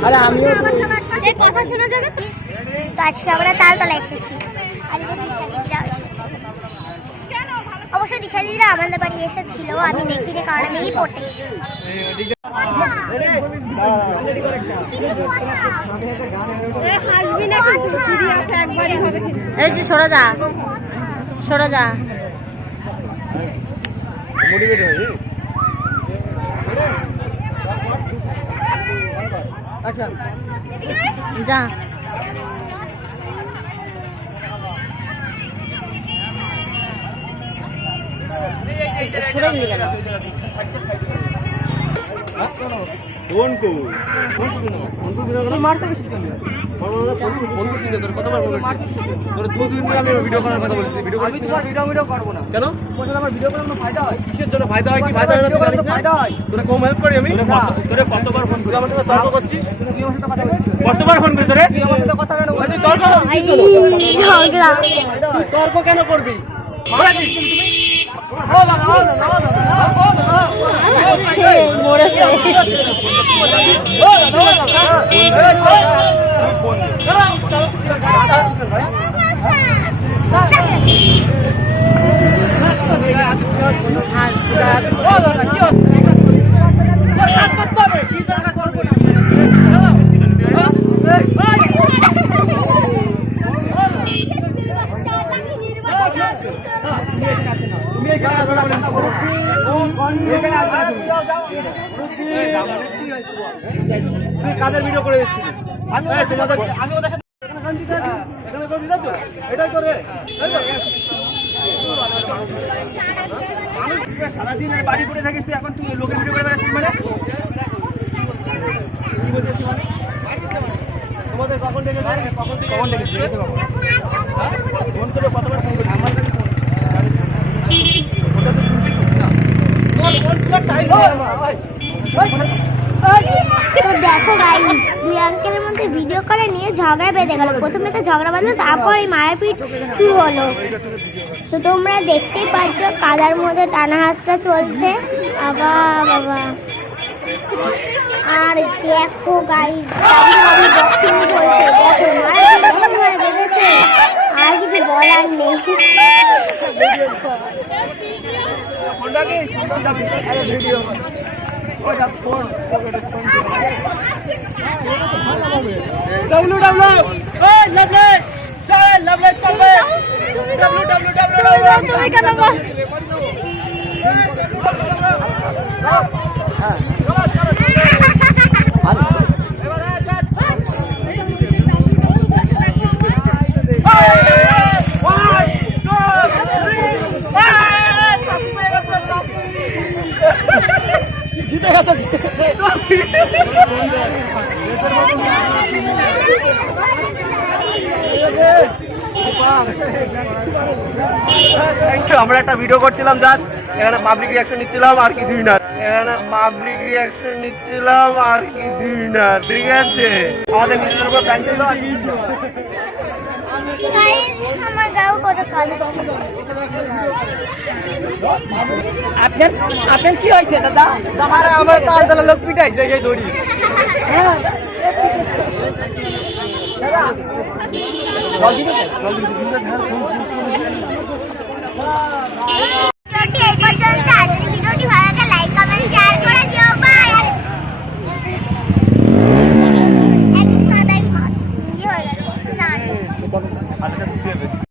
আরে আমিও এই কথা শোনা যাবে তো আজকে আমরা তালতলা এসেছি আজকে দিশা দিদিরা এসেছে অবশ্য দিশা দিদিরা আমাদের বাড়ি এসেছিল আমি দেখিনি কারণ আমি এই পড়তে গেছি সরে যা সরে যা যা সরে গেলি কেন ফোন কো ফোন কেন মারতে গেছিস কেন ফোন করছিস তোর কতবার বলছিস তোর দুদিন ধরে আমি ভিডিও করার কথা বলছিস ভিডিও করছিস আমি তোমার ভিডিও করব না কেন তোর আমার ভিডিও করার কোনো ফায়দা হয় কিসের জন্য ফায়দা হয় কি ফায়দা হয় না ফায়দা হয় তোরা কম হেল্প করি আমি তোরে কতবার ফোন করি আমার সাথে তর্ক করছিস তুই আমার সাথে কথা বলছিস কতবার ফোন করি তোরে তুই আমার সাথে কথা কেন বলছিস তর্ক করছিস ঝগড়া তর্ক কেন করবি মারা দিস তুমি মরেছে কাদের ভিডিও করে দিচ্ছি আমি ওদের সাথে এখানে করবি তো এটাই করে সারাদিন বাড়ি করে থাকিস তুই এখন তুই লোকের ভিডিও করে বেড়াচ্ছিস মানে তোমাদের কখন ডেকে কখন ডেকেছি ফোন করে কতবার ফোন করি আমার কাছে তো দেখো গাইস দুই আঙ্কেলের মধ্যে ভিডিও করে নিয়ে ঝগড়া বেঁধে গেল প্রথমে তো ঝগড়া বাঁধলো তারপর এই মারাপিট শুরু হলো তো তোমরা দেখতেই পাচ্ছ কাদার মধ্যে টানা হাসটা চলছে বাবা বাবা আর দেখো গাইস বক্সিং চলছে দেখো মারাপিট এমন হয়ে বেঁধেছে আর কিছু বলার নেই আমরা একটা ভিডিও করছিলাম জাস্ট এখানে পাবলিক রিঅ্যাকশন নিচ্ছিলাম আর কিছুই না এখানে পাবলিক রিঅ্যাকশন নিচ্ছিলাম আর কিছুই না ঠিক আছে আমাদের নিজেদের উপর প্ল্যান ছিল আমার গাও কত কাজ ছিল আপনার কি হয়েছে দাদা আমার তালতলা লোক পিটাইছে সেই দড়ি হ্যাঁ জল দিবে